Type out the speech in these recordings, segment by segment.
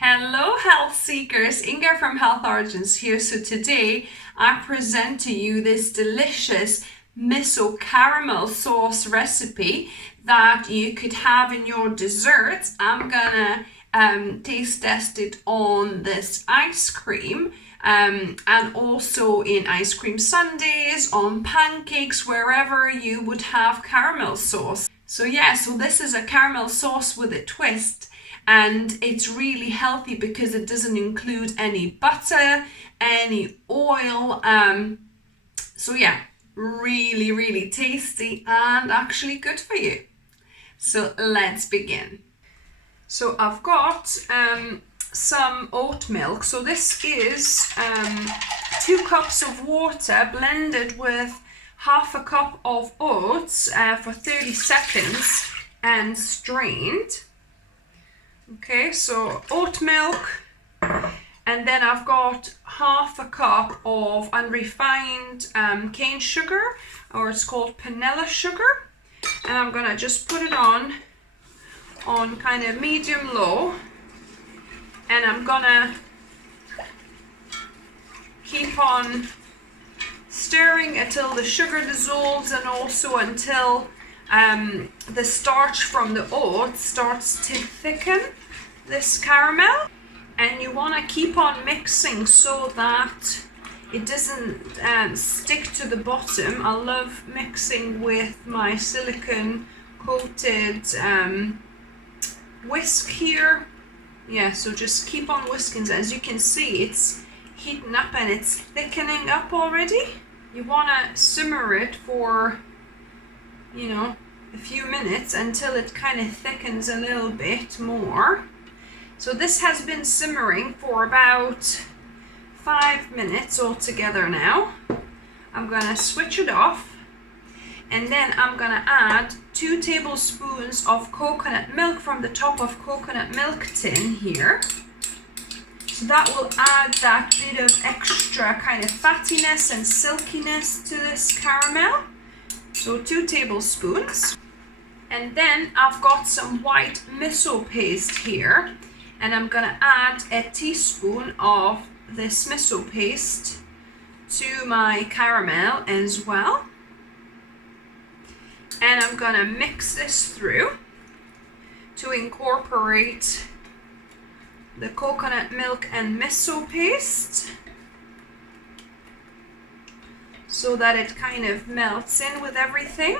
Hello health seekers, Inga from Health Origins here. So today I present to you this delicious miso caramel sauce recipe that you could have in your desserts. I'm gonna taste test it on this ice cream and also in ice cream sundaes, on pancakes, wherever you would have caramel sauce. So this is a caramel sauce with a twist. And it's really healthy because it doesn't include any butter, any oil. Really tasty and actually good for you. So let's begin. So I've got some oat milk. So this is 2 cups of water blended with half a cup of oats for 30 seconds and strained. Okay, so oat milk, and then I've got half a cup of unrefined cane sugar, or it's called panela sugar, and I'm gonna just put it on kind of medium low, and I'm gonna keep on stirring until the sugar dissolves and also until the starch from the oats starts to thicken this caramel. And you want to keep on mixing so that it doesn't stick to the bottom. I love mixing with my silicone coated whisk here. Yeah, so just keep on whisking. As you can see, it's heating up and it's thickening up already. You want to simmer it for a few minutes until it kind of thickens a little bit more. So this has been simmering for about 5 minutes altogether now. I'm gonna switch it off, and then I'm gonna add 2 tablespoons of coconut milk from the top of coconut milk tin here. So that will add that bit of extra kind of fattiness and silkiness to this caramel. So 2 tablespoons. And then I've got some white miso paste here, and I'm gonna add a teaspoon of this miso paste to my caramel as well. And I'm gonna mix this through to incorporate the coconut milk and miso paste so that it kind of melts in with everything.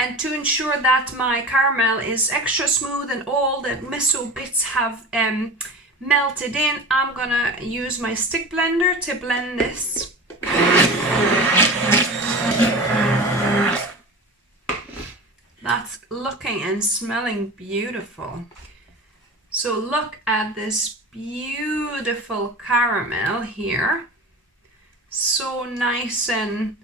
And to ensure that my caramel is extra smooth and all the miso bits have melted in, I'm gonna use my stick blender to blend this. That's looking and smelling beautiful. So look at this beautiful caramel here. So nice and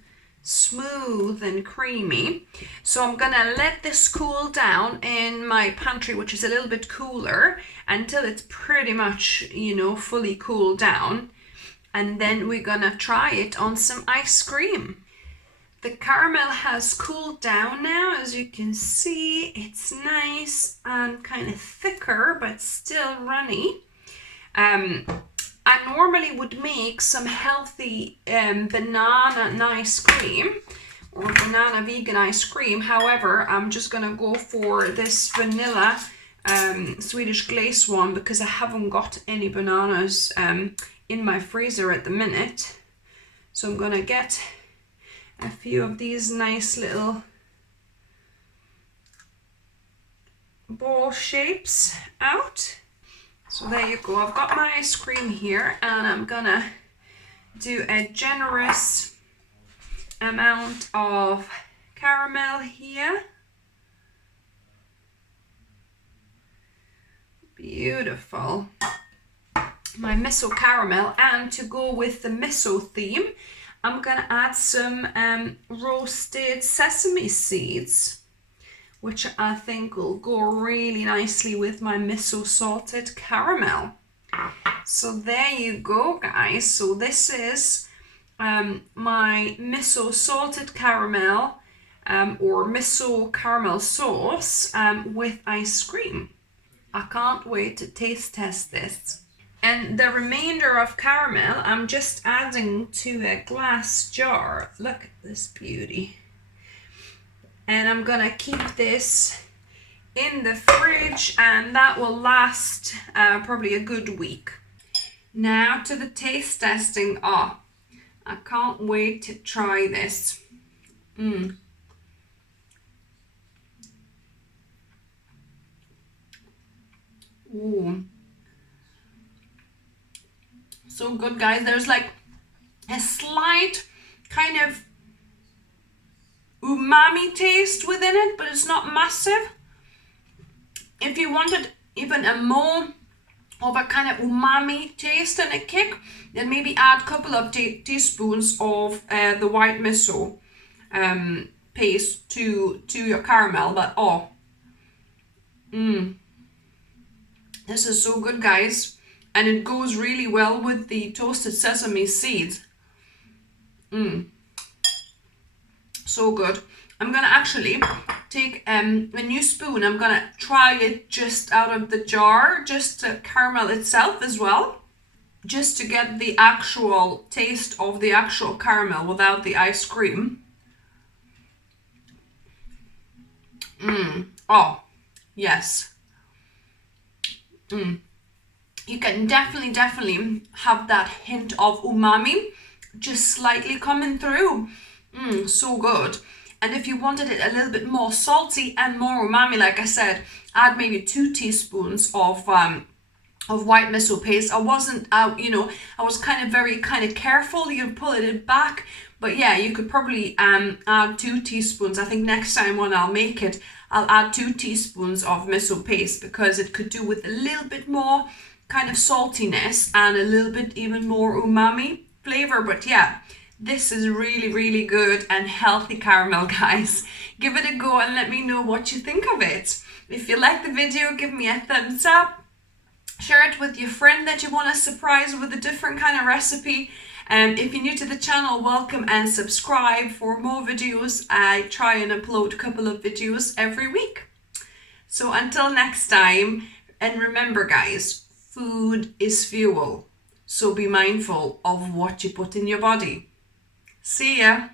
smooth and creamy. So I'm gonna let this cool down in my pantry, which is a little bit cooler, until it's pretty much fully cooled down, and then we're gonna try it on some ice cream. The caramel has cooled down now. As you can see, it's nice and kind of thicker but still runny. I normally would make some healthy banana ice cream or banana vegan ice cream. However, I'm just gonna go for this vanilla Swedish glaze one because I haven't got any bananas in my freezer at the minute. So I'm gonna get a few of these nice little ball shapes out. So there you go, I've got my ice cream here, and I'm gonna do a generous amount of caramel here. Beautiful. My miso caramel, and to go with the miso theme, I'm gonna add some roasted sesame seeds, which I think will go really nicely with my miso salted caramel. So there you go, guys. So this is my miso salted caramel or miso caramel sauce with ice cream. I can't wait to taste test this. And the remainder of caramel, I'm just adding to a glass jar. Look at this beauty. And I'm gonna keep this in the fridge, and that will last probably a good week. Now to the taste testing. Oh, I can't wait to try this. Ooh. So good, guys. There's like a slight kind of umami taste within it, but it's not massive. If you wanted even a more of a kind of umami taste and a kick, then maybe add a couple of teaspoons of the white miso paste to your caramel. But this is so good, guys, and it goes really well with the toasted sesame seeds. So good. I'm gonna actually take a new spoon. I'm gonna try it just out of the jar, just to caramel itself as well, just to get the actual taste of the actual caramel without the ice cream. Oh, yes. You can definitely have that hint of umami just slightly coming through. So good. And if you wanted it a little bit more salty and more umami, like I said, add maybe 2 teaspoons of white miso paste. I wasn't I was very careful. You pull it back, but yeah, you could probably add 2 teaspoons. I think next time when I'll make it, I'll add 2 teaspoons of miso paste, because it could do with a little bit more kind of saltiness and a little bit even more umami flavor. But yeah, this is really good and healthy caramel, guys. Give it a go and let me know what you think of it. If you like the video, give me a thumbs up. Share it with your friend that you want to surprise with a different kind of recipe. And if you're new to the channel, welcome and subscribe for more videos. I try and upload a couple of videos every week. So until next time, and remember, guys, food is fuel. So be mindful of what you put in your body. See ya.